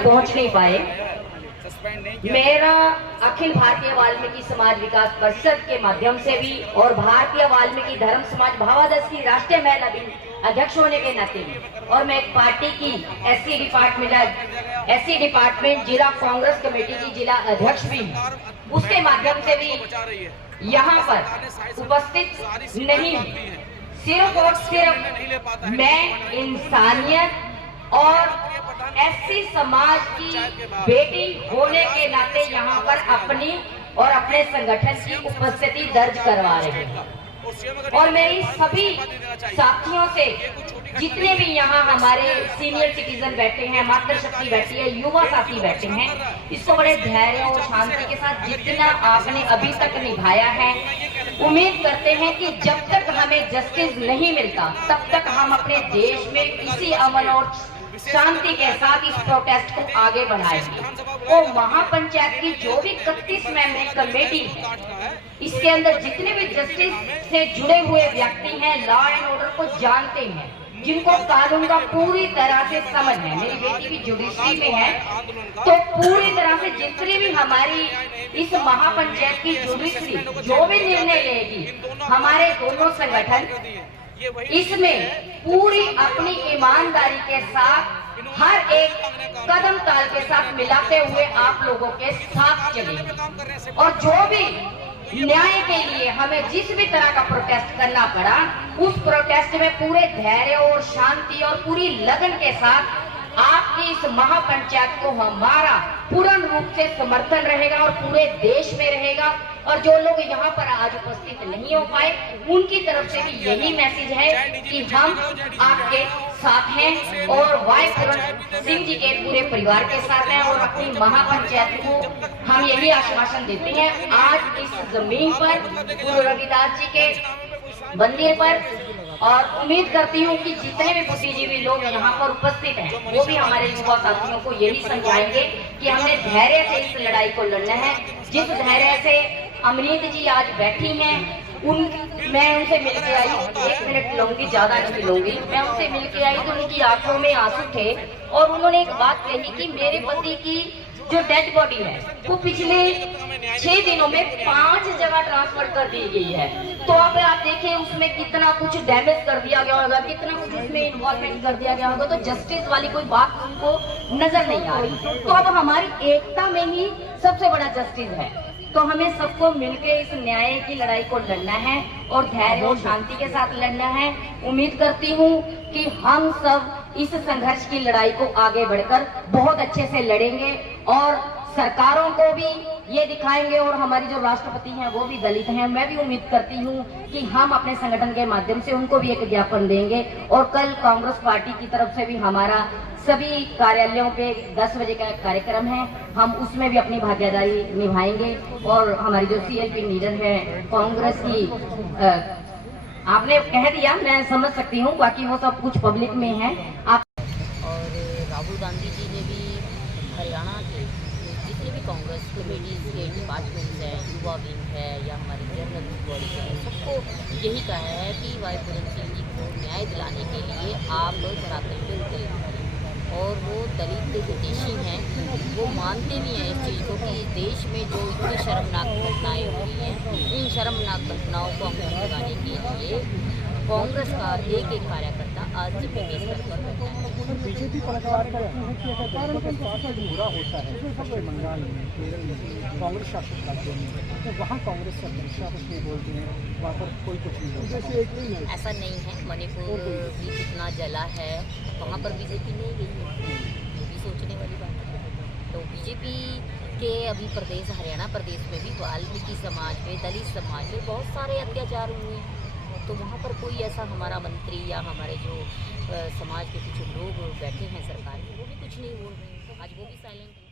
पहुंच नहीं पाए। मेरा अखिल भारतीय वाल्मीकि समाज विकास परिषद के माध्यम से भी और भारतीय वाल्मीकि धर्म समाज भावादश की राष्ट्रीय महिला अध्यक्ष होने के नाते भी, और मैं एक पार्टी की एससी डिपार्टमेंट जिला कांग्रेस कमेटी की जिला अध्यक्ष भी हूँ, उसके माध्यम से भी यहाँ पर उपस्थित नहीं हूँ। सिर्फ और सिर्फ मैं इंसानियत और एससी समाज की बेटी होने के नाते यहाँ पर अपनी और अपने संगठन की उपस्थिति दर्ज करवा रही हूँ। और मेरी सभी साथियों से, जितने भी यहाँ हमारे सीनियर सिटीजन बैठे हैं, मातृशक्ति बैठी है, युवा साथी बैठे हैं, इसको बड़े धैर्य और शांति के साथ जितना आपने अभी तक निभाया है, उम्मीद करते हैं कि जब तक हमें जस्टिस नहीं मिलता तब तक हम अपने देश में इसी अमन और शांति के साथ इस प्रोटेस्ट को आगे बढ़ाएंगे। और महापंचायत की जो भी 31 मेंबर कमेटी है, इसके अंदर जितने भी जस्टिस से जुड़े हुए व्यक्ति हैं, लॉ एंड ऑर्डर को जानते हैं, जिनको कानून का पूरी तरह से समझ है, मेरी बेटी भी जुडिशरी में है, तो पूरी तरह से जितनी भी हमारी इस महापंचायत की जुडिशरी जो भी निर्णय लेगी, हमारे दोनों संगठन इसमें पूरी अपनी ईमानदारी के साथ हर एक कदम ताल के साथ मिलाते हुए आप लोगों के साथ चलेंगे। और जो भी न्याय के लिए हमें जिस भी तरह का प्रोटेस्ट करना पड़ा, उस प्रोटेस्ट में पूरे धैर्य और शांति और पूरी लगन के साथ आपकी इस महापंचायत को हमारा पूर्ण रूप से समर्थन रहेगा और पूरे देश में रहेगा। और जो लोग यहाँ पर आज उपस्थित नहीं हो पाए, उनकी तरफ से भी यही मैसेज है कि हम आपके साथ हैं और वाई पूरण सिंह जी के पूरे परिवार के साथ हैं। और अपनी महापंचायत को हम यही आश्वासन देते हैं, आज इस जमीन पर गुरु रविदास जी के मंदिर पर, और उम्मीद करती हूँ कि जितने भी बुद्धिजीवी लोग यहाँ पर उपस्थित हैं, वो भी हमारे युवा साथियों को यही समझाएंगे कि हमने धैर्य से इस लड़ाई को लड़ना है। जिस धैर्य से अमरीत जी आज बैठी हैं, मैं उनसे मिलके आई, 1 मिनट लूंगी, ज्यादा नहीं लूंगी, मैं उनसे मिलके आई तो उनकी आंखों में आंसू थे और उन्होंने एक बात कही कि मेरे पति की जो डेड बॉडी है वो पिछले 6 दिनों में 5 जगह ट्रांसफर कर दी गई है। तो अब आप देखें उसमें कितना कुछ डैमेज कर दिया गया होगा, कितना कुछ उसमें इन्वॉल्वमेंट कर दिया गया होगा, तो जस्टिस वाली कोई बात उनको नजर नहीं आ रही। तो अब हमारी एकता में ही सबसे बड़ा जस्टिस है, तो हमें सबको मिलकर इस न्याय की लड़ाई को लड़ना है और धैर्य और शांति के साथ लड़ना है। उम्मीद करती हूँ कि हम सब इस संघर्ष की लड़ाई को आगे बढ़कर बहुत अच्छे से लड़ेंगे और सरकारों को भी ये दिखाएंगे। और हमारी जो राष्ट्रपति हैं वो भी दलित हैं, मैं भी उम्मीद करती हूँ कि हम अपने संगठन के माध्यम से उनको भी एक ज्ञापन देंगे। और कल कांग्रेस पार्टी की तरफ से भी हमारा सभी कार्यालयों पे 10 बजे का कार्यक्रम है, हम उसमें भी अपनी भागीदारी निभाएंगे। और हमारी जो CLP लीडर है कांग्रेस की, आपने कह दिया, मैं समझ सकती हूँ, बाकी वो सब कुछ पब्लिक में है। आप और राहुल गांधी जी ने भी हरियाणा के जितने भी कांग्रेस कमेटीज के डिपार्टमेंट्स हैं, युवा विंग है या हमारी जनरल बॉडी है, सबको यही कहा है कि वाई पूरन सिंह जी को न्याय दिलाने के लिए आप धरातल पे उतरें। और वो दलित हितैषी हैं, वो मानते भी हैं इस चीज़ को कि देश में जो इतनी शर्मनाक घटनाएं हुई हैं, इन शर्मनाक घटनाओं को अंकुश लगाने के लिए कांग्रेस का एक कार्यकर्ता आज जिम्मे स्तर पर बैठा है। बीजेपी पलटवार करती है कि अगर दलितों का स्वास्थ्य अधूरा होता है पश्चिम बंगाल में, केरल में, कांग्रेस शासित राज्यों में, तो वहाँ कांग्रेस अध्यक्ष कुछ नहीं बोलती हैं, वहाँ पर कोई कुछ नहीं बोलता। ऐसा नहीं है, मणिपुर भी कितना जला है, वहाँ पर बीजेपी नहीं गई है, ये भी सोचने वाली बात है। तो बीजेपी के अभी प्रदेश हरियाणा प्रदेश में भी वाल्मीकि समाज पे, दलित समाज पे बहुत सारे अत्याचार हुए हैं, तो वहाँ पर कोई ऐसा हमारा मंत्री या हमारे जो समाज के कुछ लोग बैठे हैं सरकार में, वो भी कुछ नहीं बोल रहे हैं, आज वो भी साइलेंट हैं।